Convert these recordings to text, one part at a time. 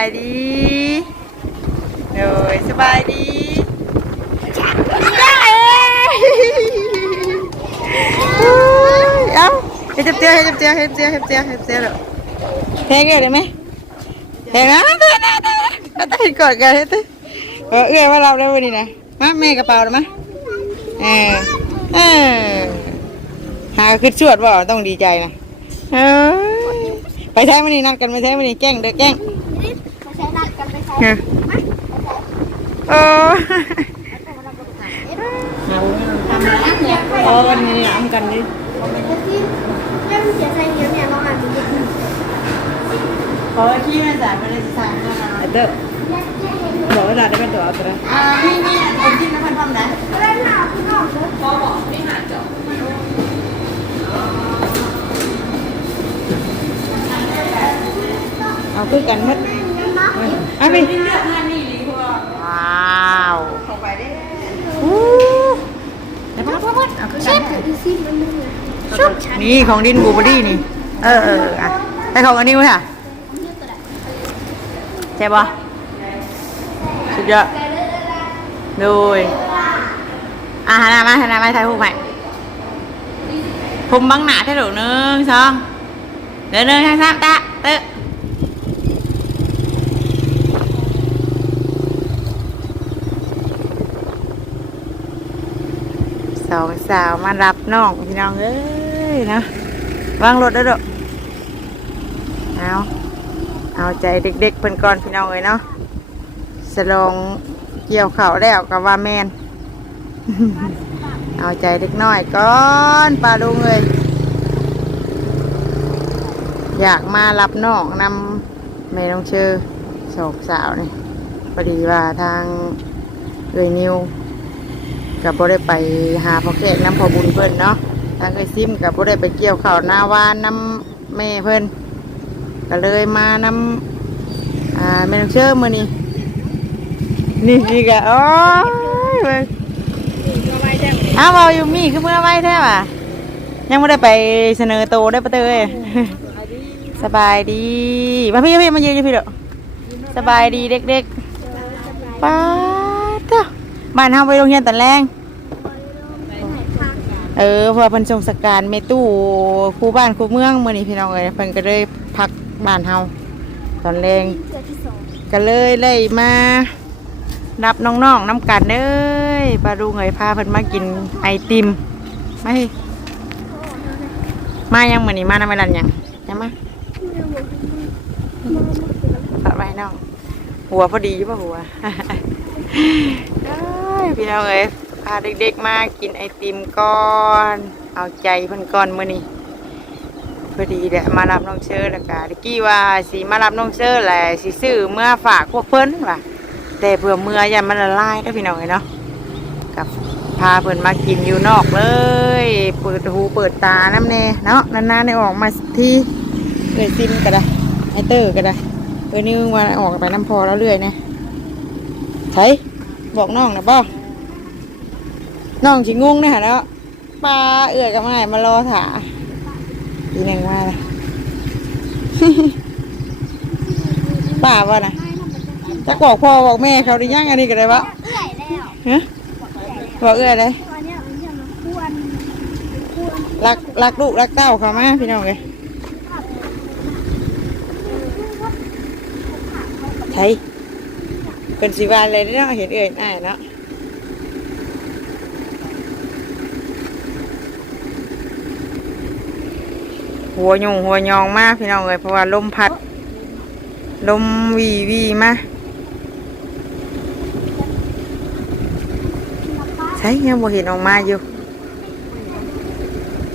ายดีโดยสบายดีได้เอ้าเฮ็ดจับเจียเฮ็ดจับเจียเฮ็ดจับเจียเฮ็ดจับเจียเฮ็ดจับเจียวเด้อแทงเอ้ยได้ไหมแทงนะเด้อเด้อเด้อเด้อเฮ็ดกอดกันเฮ็ดเด้อเออเอ้ยมารับได้วันนี้นะมาแม่กระเป๋าได้ไหมเออเออหาคือชวดบ่ต้องดีใจนะเออไปใช้มันนี่นัดกันไปใช้มันนี่แกล้งเด้อแกล้ง นัดกันไม่ใช่ฮะโอ้เออวันนี้ล้ำกันดิแม่มันเสียใจเยอะเนี่ยน้องอ่านมีเด็กขอขี้มาจ่ายมาเลยสามนะเด้อบอกว่าได้เป็นตัวเอาตัวนั้นอ่านี่นี่ผมกินน้ำพันพร้อมนะเล่นหนาพี่น้องเลยเอาคือกันหมดเอาไปว้าวอู้แต่พักพักพักเอาขึ้นเชฟอีซี่มันนึงเลยนี่ของดินบูเบอรี่นี่ เออเอออะแต่ของอันนี้มั้ยค่ะใช่ปะสุดยอดดูยอะหันหน้ามาหันหน้ามาถ่ายรูปใหม่ผมบังหน้าแค่หนูหนึ่งสองเดินหนึ่งสองสามตะเตะ สาวมารับน้องพี่น้องเอ้ยนะวางรถได้ดอกเอาเอาใจเด็กๆเพิ่นก่อนพี่น้องเอ้ยเนาะสลองเกี่ยวเข่าแล้วกับว่าแมนเอาใจเด็กน้อยก่อนปลาลุงเอ้ยอยากมารับน้องนำแม่น้องเชอสองสาวนี่พอดีว่าทางเอ้ยนิว กับบ่ได้ไปหาพ่อแขกน้ำพอบุญเพิ่นเนาะทางไอ้ซิมกับบ่ได้ไปเกี่ยวข้าวหน้าวานน้ำแม่เพิ่นก็เลยมาน้ำอ่าแม่น้องเชื่อมือนี้นี่นี่ก็โอ้ยเบิ่งอ้าวเว้าอยู่มีคือเมื่อไว้แท้ว่ะยังบ่ได้ไปเสนอโตได้ปะเตยสบายดีมาพี่พี่มายืนอยู่พี่เด้อสบายดีเด็กๆป้าเด้อ บ้านเฮาไปโรงเรียนตอนแรงเออเพอเพิ่นส่งสการเมตู้ครูบ้านครูเมืองมื้อนี้พี่น้องเอ้ยเพิ่นก็เลยพักบ้านเฮาตอนแรงก็เลยเลยมารับน้องๆน้ำกันเอ้ยปลาดุงเอ้ยพาเพิ่นมากินไอติมไมาเฮ้ยมายังมื้อนี้มานำเวลายังยังมาฝากไว้น้อง หัวพอดีป่ะหัว พี่น้องเอ้ยพาเด็กๆมากินไอติมก่อน เอาใจเพิ่นก่อนมื้อนี้พอดีแหละมารับน้องเชอแล้วก็ตะกี้ว่าสิมารับน้องเชอแหละสิซื้อเมื่อฝากพวกเพิ่นว่ะแต่เผื่อเมื่ออย่ามันละลายเด้อพี่น้องเอ้ยเนาะกับพาเพิ่นมากินอยู่นอกเลย เปิดหูเปิดตาน้ำแน่เนาะนานๆได้ออกมาทีเอ้ยซิมก็ได้ไอเตอร์ก็ได้เออนี่ว่าออกไปน้ำพอแล้วเรื่อยนะใช่ บอกน้องนะบ่น้องชิงงเนี่ยฮะเนาะปลาเอื่อยกับไม้มารอถาทีหนึ่งว่าละป้าว่านะจะบอกพ่อบอกแม่เขาได้ยังอันนี้ก็ได้วะเอื่อยแล้วฮะบอกเอื่อยเลยตัวเนี้ยมันจะมาควรควรรักรักลูกรักเต้าเขามาพี่น้องเลยไทย เป็นสีวานเลยเนาะเห็นเอ่ยอ้ายเนาะหัวหยงหัวยองมากพี่น้องเลยเพราะว่าลมพัด ลมวีวีมาใช่ยังบ่เห็นออกมาอยู่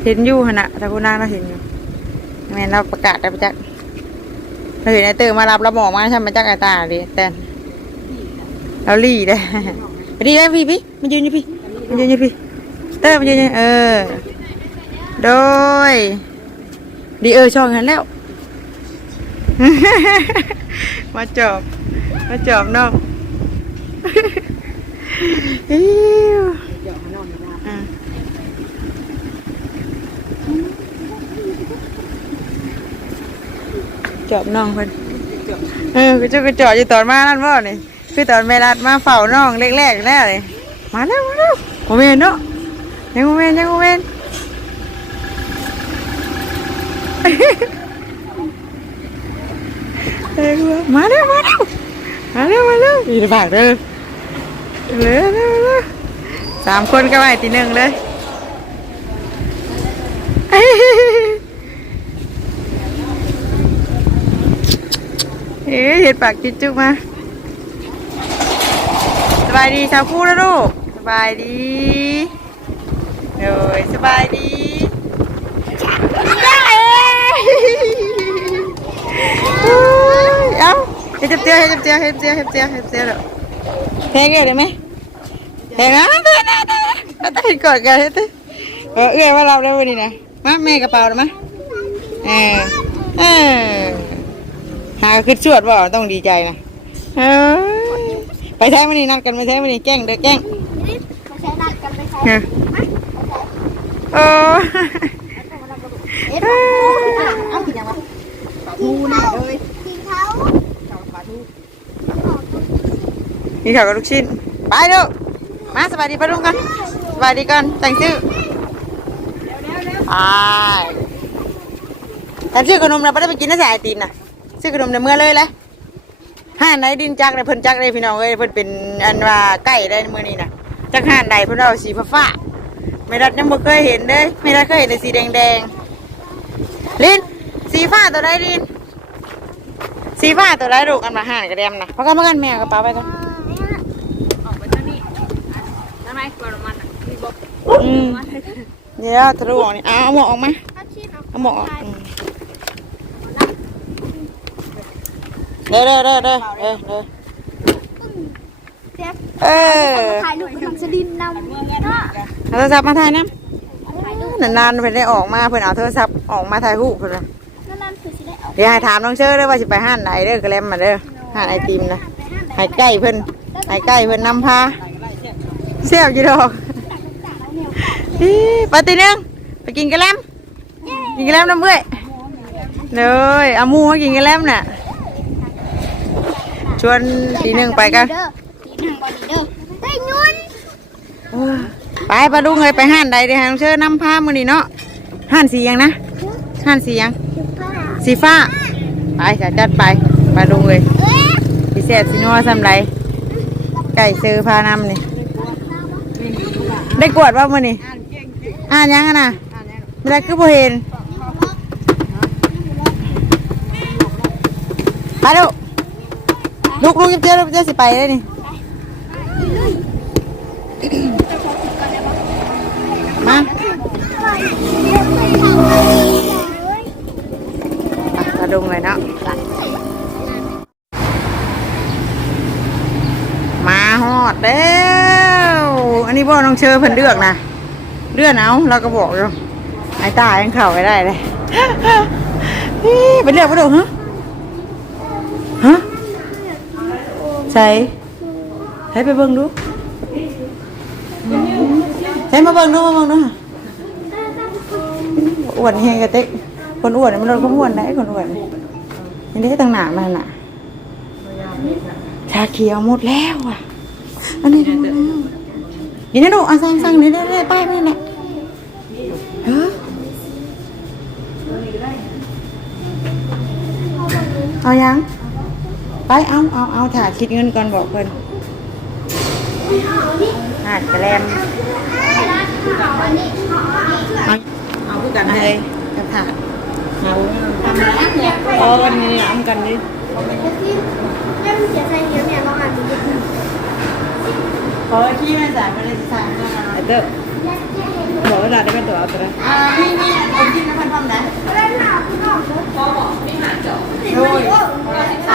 เห็นอยู่ขณะแต่คุณนางเราเห็นอยู่แม่เราประกาศได้ประจักเราเห็นไอเตอร์มารับเราบอกมาใช่ไหมจักไอตาดิแต่ เราลี่ได้ไปดีได้พี่พี่มันยืนอยู่พี่มันยืนอยู่พี่เตอร์มันยืนอยู่เออโดยดีเออช่องกันแล้ว มาจอบ มาจอบน้องอิ๊วอะจอบน้องเพิ่นจเออกูจะกูจอดอยู่ตอนมานั่นบ่นี่ คือตอนแม่รัดมาเฝ้าน้องแรกๆแล้วเลยมาแล้วมาแล้วโมเมนเนาะยังโมเมนยังโมเมนเอ้ยมาแล้วมาแล้วมาแล้วมาแล้วอีกบากเด้อเร็วเร็วเร็วสามคนก็ไปตีหนึ่งเลยเอ๊ะเห็ดปากจุ๊จุ๊มา บายดีชาวคู่แล้วลูกสบายดีเดี๋ยสบายดีได้เอ้าเฮ็ดจับเจียเฮ็ดจับเจียเฮ็ดจับเจียเฮ็ดจับเจียเฮ็ดจับเจียวเด้อแทงเลยได้ไหมแทงนะเด้อเด้อเด้อเด้อเฮ็ดก่อนกันเฮ็ดเด้อเออเอื้อยว่าเราได้วันนี้นะมาแม่กระเป๋าได้ไหมเออเออหาขึ้นชวดว่าต้องดีใจนะเอ้ย ไปใช้มันนี่นัดกันไปใช้มันนี่แกล้งเด้อแกล้งมาใช้นัดกันไปใช้เนี่ยโอ้เอ๊ะเอากินยังวะทูนะเลยกินเขามีข่าวกับลูกชิ้นไปเด้อมาสบายดีปะลุงกันสบายดีก่อนแต่งชื่อไปแต่ชื่อขนมเราไม่ได้ไปกินนะสายไอติมนะชื่อขนมในเมื่อเลยแหละ ห้านไหนดินจักเลยเพิ่นจักเลยพี่น้องเอ้ยเพิ่นเป็นอันว่าใกล้ได้เมื่อนี้นะจักห้านใดเพิ่นเอาสีฟ้าๆไม่รัดยังบ่เคยเห็นเลยไม่รัดเคยเห็นแต่สีแดงๆลินสีฟ้าตัวใดลินสีฟ้าตัวใดลูกอันมาห้านกระเดียมนะพากันพากันแม่เอากระเป๋าไปกันอืมเดี๋ยวทะลุออกนี่เอาเอาหมวกออกมาถ้าชีพเอาหมวกออกอืมเด้อเด้อเด้อเด้อเด้อเด้อเออถ่ายรูปกับสลินนำเอาโทรศัพท์มาถ่ายนะถ่ายรูปนานๆเพิ่นได้ออกมาเพิ่นเอาโทรศัพท์ออกมาถ่ายรูปเพิ่นว่านั่นๆคือสิได้ออกเดี๋ยวให้ถามน้องเชอร์เด้อว่าสิไปห้านไหนเด้อกระแลมมาเด้อห้านไอติมนะให้ใกล้เพิ่นให้ใกล้เพิ่นนำพาเสียบอยู่ดอกไปตีนึงไปกินกระแลมกินกระแลมน้ำเบื่อเลยเอาหมูมากินกระแลมน่ะ วนตีหนึ่งไปกันตีหนึ่งบอดีเด้อได้ยุ่นไปปลาดุงเลยไปห้านใดเดี๋ยวให้น้องเชิญนำพามือนี่เนาะห้านสีหยังนะห้านสีหยังผ้าสีฟ้าไปจะจัดไปปลาดุงเลยเอ๊ะพิเศษสินัวซ้ำไรไก่ซื้อพานำนี่ได้กวดว่ามือนี่อ่านยังอะนะไม่ได้คือบ่เห็นไปลูก ลูกลูกจะเจอลูกจะสิไปเลยนี่มาปลาดุงเลยเนาะมาฮอดแล้วอันนี้บ่น้องเชอเพิ่นเลือกนะเลื่อนเอาเราก็บอกอยู่ไอ้ตายังเข้าไปได้เลยนี่ไปเลือกไปดูฮะฮะ ใช่ใช้ไปเบิ่งดูใช้มาเบิ่งดูมาเบิ่งดูอ้วนเฮียกระเต็กคนอ้วนนี่มันลดความอ้วนได้คนอ้วนนี่อันนี้ก็ต่างหนามันน่ะชาเขียวหมดแล้วอะอันนี้ดูแล้วนี่นะดูอะสั่งสั่งนี่ได้ได้ป้ายไปนี่แหละเฮ้อเอายัง ไปเอาเอาเอาถ่ายคิดเงินก่อนบอกเพิ่นหาดกระแลมเอาเอาพูดกันเลยกระถาดเอาทำอะไรเนี่ยพอกันนี่ล้ำกันนี่แม่มันเสียใจเยอะเนี่ยเราอ่านมันเยอะขอขี้แม่จ่ายมาเลยสั่งมาไอ้เด้อบอกว่าได้เป็นตัวเอาตัวนั้นอ่านี่นี่ผมกินน้ำพันพร้อมนะเล่นหนาพี่น้องเด้อโดยฝากแก่ให้แม่เลือด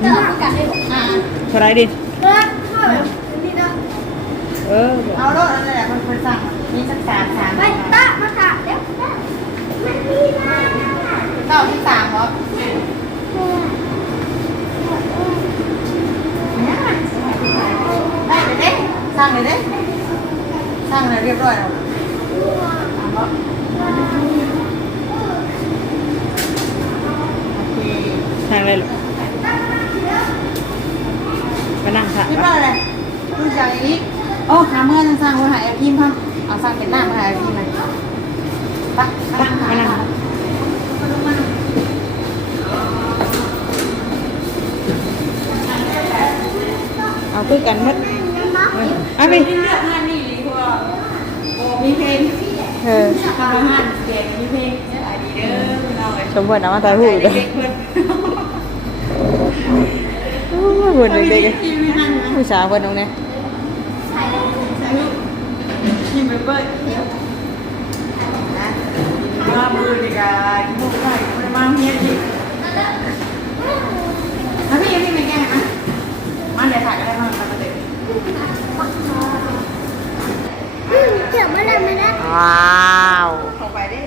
เท่าไรดิเออเอาโลอะไรแหละคนคนสั่งมีสักสามสามไปตะมาค่ะเดี๋ยวมันมีนะเก้าที่สามเหรอได้ไปเด้สั่งเลยเด้สั่งเลยเรียบร้อยแล้วโอเคเลยหรอ กไปนั่งค่ะพี่ว่าอะไรคุณใจอีกโอ้หาเมื่อสร้างคนหายพิมพ์พังเอาสร้างเป็นหน้ามาหายพิมพ์เลยปะปะไปนั่งเอาคุยกันหมดเอาไปเลือกงานนี่หรือว่าโอ้มีเพลงเออทำอาหารเก่งมีเพลงเนี่ยดีเด้อเราเลยสมบูรณ์นะมาตายหูอีกแล้ว เด็กเพื่อนโอ้ยบุญเด็กๆผู้สาวคนตรงนี้กินไปเบิ้ลนะมามือดีกากินหมูไก่ไม่มาเฮียดิมาพี่พี่ไม่แก้ไหมมาเดี๋ยวถ่ายก็ได้มาทำมาเด็กเดี๋ยวม่ได้ไม่ได้ว้าวเข้าไปได้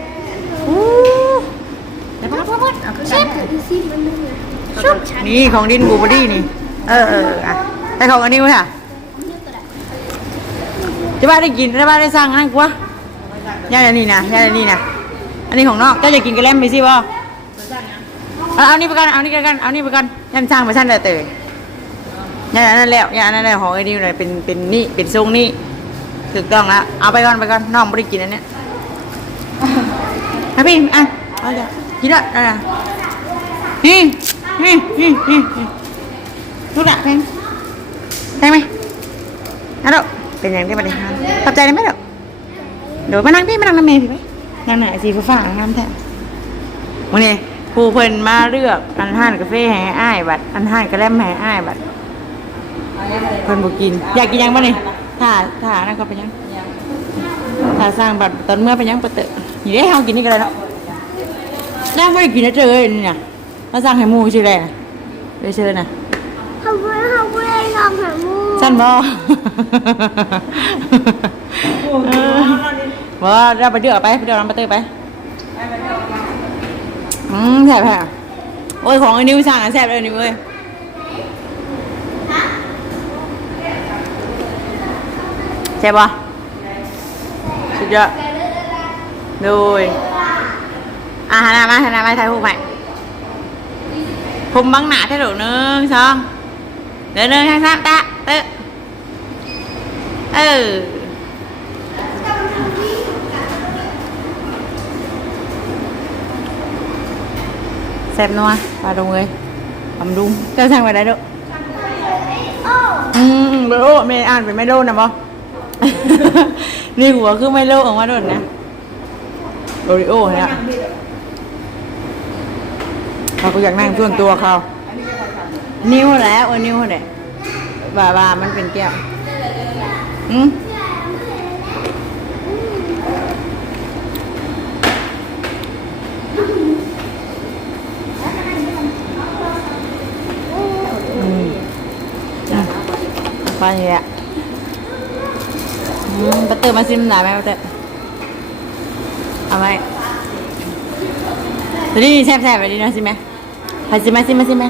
เดี๋ยวมาพ่อพ่อเอาขึ้นเชฟดูสิมันนึง อะชุบฉันนี่ของดินบูเบอดี้นี่ เออเอออะให้ของอันนี้ไว้ค่ะจะบ้าได้กินจะบ้าได้สร้างนั่นกูวะย่าอันนี้นะย่าอันนี้นะอันนี้ของนอกเจ้าจะกินกระแลมไปสิบ่เอาเอานี่ไปกันเอานี่ไปกัน เอานี่ไปกันยันสร้างไปชั้นแต่เตยย่าอันนั้นแล้วย่าอันนั้นแล้วของไอ้นี่เลยเป็นเป็นนี่เป็นทรงนี่ถูกต้องแล้วเอาไปก่อนไปก่อนน้องไม่ได้กินอันเนี้ยอะพี่อะเอาเดี๋ยวกินละอะนี่ นี่นี่นี่ลูกหละแพงแพงไหมฮัลโหลเป็นยังไงบ้างขอบใจได้ไหมเดี๋ยวเดี๋ยวมานั่งพี่มานั่งน้ำเมย์พี่ไหมนั่งไหนสีฟ้าๆงามแท้วันนี้ครูเพิ่นมาเลือกอันท่านกาแฟให้อ้ายบัดอันท่านกระแลมให้อ้ายบัดเพิ่นบ่กิน อยากกินยังบ่นี่ถ้าถ้านั่นก็ไปยังถ้าสร้างบัดตอนเมื่อไปยังปะเตอะอยู่ได้เฮากินนี่ก็ได้เนาะน่าบ่ได้กินนะเจอเนี่น่ะ มาสร้างให้หมูชื่ออะไรนะไปเชิญนะเขาไม่เขาไม่ได้ลองหามูสั้นบ่บ่เราไปเดือกไปไปเดือกน้ำปลาเตยไปอืมแซ่บแท้โอ้ยของไอ้นิ้วสั่งอะแซ่บเลยนิ้วเอ้ยแซ่บบ่สุดยอดดยอะหันหน้ามาหันหน้ามาถ่ายรูปใหม่ ผมบังหนาแค่ดอกหนึงสองเดินเดินข้างซ้ำตาเตะเออแซ่บนัวปลาดงเลยทำดุงเจ้าช่างไปได้ด้วยโอ้อืมไม่โอ้ไม่อ่านเป็นไม่โลนะบอนี่หัวคือไม่โลออกมาโดนนะโดริโอเนี่ย เขาก็อยากนั่งส่วนตัวเขา นิ้วแล้วเออนิ้วเนี่ยบ่าบ่ามันเป็นแก้วอืมอืมจ้ะไปอย่างเงี้ยอืมปะเตอร์มาซิมหน่อยไหมปะเตอร์เอาไหมตัวนี้แซ่บๆไปดีนะซิมไหม ไปซิมไหมซิมไหมซิมไหม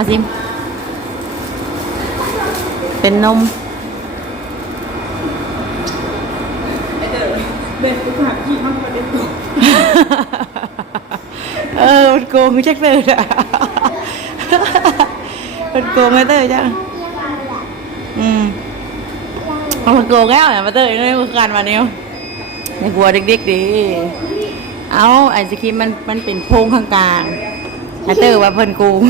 าซิม เป็นนมเออมันโกงชักเลยอะมันโกงไอ้เตอร์จังอืมมันโกงแล้วเนี่ยมาเตอร์นี่มันการมาเนี้ยในหัวเด็กๆดี เอาไอศครีมมันมันเป็นโพงข้างกลาง ไอเตอร์ว่าเพิ่นโกง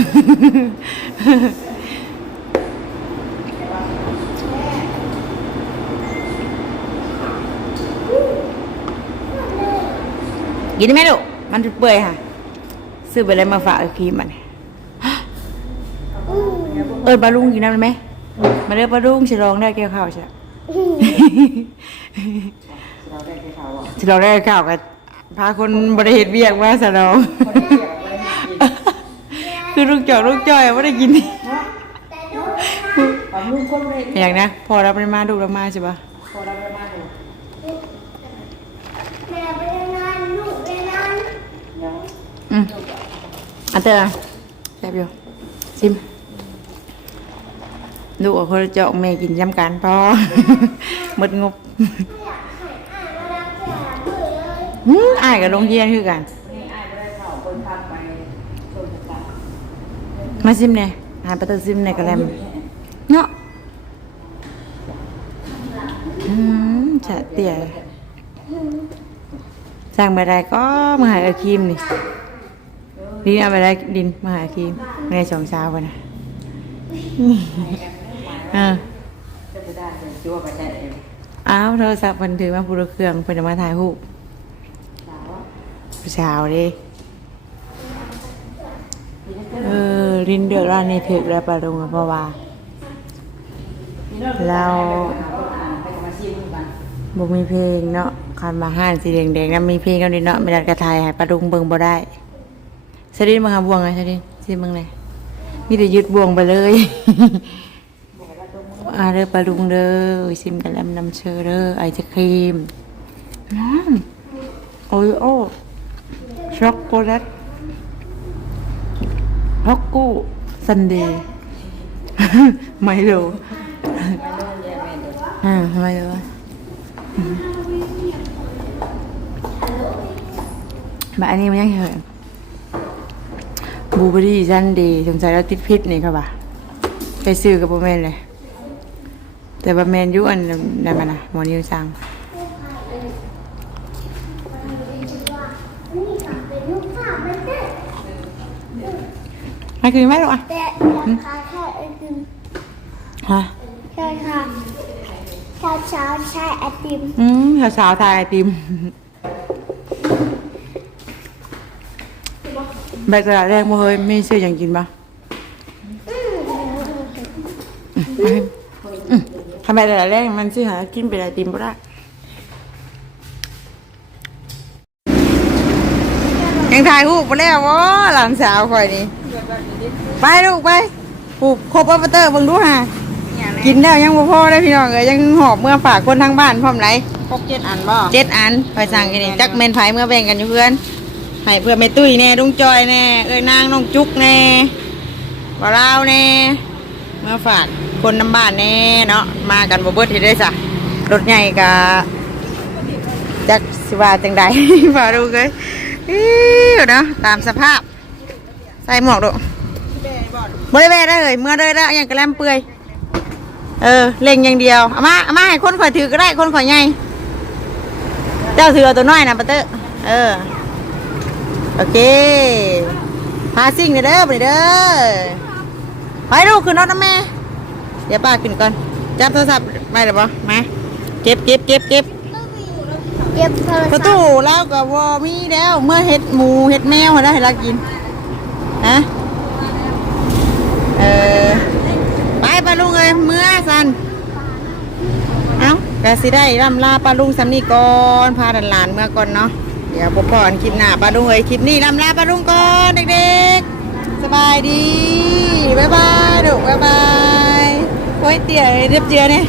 กินได้ไหมลูก มันเปื่อยค่ะ ซื้อไปเลยมาฝากไอ้ครีมมันเออปลาลุงกินได้ไหม มาเรียกปลาลุงฉลองได้แก้วข้าวใช่ไหมฉลองได้แก้วข้าวกับพาคนบริเหตุเบียกมาฉลองคือ ลูกจอกลูกจ้อยไม่ได้กินอย่างนะ พอรับปริมาณดูรับมาใช่ปะแม่ไปนอนลูกไปนอนอืมอันเตอร์แซ่บอยู่ชิมลูกกับคนเจาะแม่กินย้ำกันพอหมดงบอืมอ้ายกับโรงเรียนคือกันนี่อายไปได้ข่าวคนพาไปชมสถาน มาซิมเนี่ยหาประตูซิมเนี่ยกระแลมเนาะอืมจะเตี่ยสั่งไปได้ก็มาหาอาครีมนี่ดินเอาไปได้ดินมาหาอาครีมในสองเช้าไปนะอ่าอ้าวโทรศัพท์มันถือมาพูดเครื่องเพิ่นจะมาถ่ายรูปผู้สาวเดิเออ รินเดือดร้อนในถึกแล้วปลาดงเพราะว่าเราบ่มีเพลงเนาะคันมาห้านสีแดงๆนั้นมีเพลงกันดิเนาะไม่ได้กระทายให้ปลาดงเบิ่งบ่ได้สดินมาหาบวงไงสดินสิเบิ่งเลยมีแต่ยึดบวงไปเลยอาเด้อปลาลุงเด้อซิมกันแล้วนำเชอเด้อไอศครีมอืมโอริโอช็อกโกแลต ฮอกกูซันเดย์ไมโลอ่าไมโลอืมแบบอันนี้มันยังเหรอบูเบอรี่ซันเดย์สงสัยเราติดพิษนี่ครับป่ะไปซื้อกับโปรแมนเลย แต่บะแมนอยุอันนั่นมันนะหมอนิวสั่ง นี่ค่ะเป็นลูกสาวไม่ได้ ไม่คือไม่หรอกอะแต่ราคาแค่ไอติมฮะใช่ค่ะเช้าเช้าๆใช่ไอติมอืมสาวๆทายไอติมแบกกระดาษแรกมาเฮ้ยไม่ซื้ออย่างกินปะอืมอืมทำไมแต่ละแรกมันซื้อหากินเป็นไอติมบ่ได้ยังถ่ายรูปไปแล้ววะหลานสาวคอยนี่ ไปลูกไปผูกครบอัปเตอร์เบิ่งดูฮะกินแล้วยังบ่พอได้อพี่น้องเอ้ยยังหอบเมื่อฝากคนทางบ้านพร้อมไรพกเจ็ดอันบ่เจ็ดอันไปสั่งกันนี่จักเมนไผเมื่อแบ่งกันอยู่เพื่อนให้เพื่อนแม่ตุ้ยแน่ดุงจอยแน่เอ้ยนางน้องจุกแน่บ่าวลาวแน่เมื่อฝากคนน้ำบ้านแน่เนาะมากันบ่เบิดเฮ็ดได้จ้ะรถใหญ่กะจักสิว่าจังใดมาดูเลยอิ๊วเนาะตามสภาพ ใส่หมวกดูบ่ได้แว่ได้เลยเมื่อได้แล้วยังกระแลมเปื่อยเออเล็งอย่างเดียวเอามาเอามาให้คนข่อยถือก็ได้คนข่อยใหญ่เจ้าถือเอาตัวน้อยนะปะเตอร์เออโอเคพาซิ่งเลยเด้อไปเด้อไปลูกขึ้นรถนะแม่เดี๋ยวป้าขึ้นก่อนจับโทรศัพท์ไปหรือเปล่ามาเก็บเก็บเก็บเก็บเก็บโทรประศัตูพท์แล้วกับวอมีแล้วเมื่อเห็ดหมูเห็ดแมวได้ให้เรากิน นะเออไปปลาลุงเอ้ยเมื่อสันเอ้ากะสิได้ร่ำลาปลาลุงสำนีก่อนพาดันหลานเมื่อก่อนเนาะเดี๋ยวพบก่อนคลิปหน้าปลาลุงเอ้ยคลิปนี้ร่ำลาปลาลุงก่อนเด็กๆ สบายดีบ๊ายบายลูบ๊ายบายโอ้ยเตี๋ยเรียบเจือเนี่ย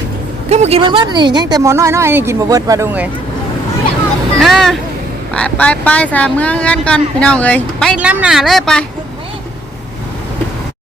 คือมากินเบิดนี่ยังแต่หมอน้อยๆนี่กินบ่เบิดปลาลุงเอ้ยอะไปไปไปสามเมืองกันก่อนพี่น้องเอ้ยไปล้ำหน้าเลยไป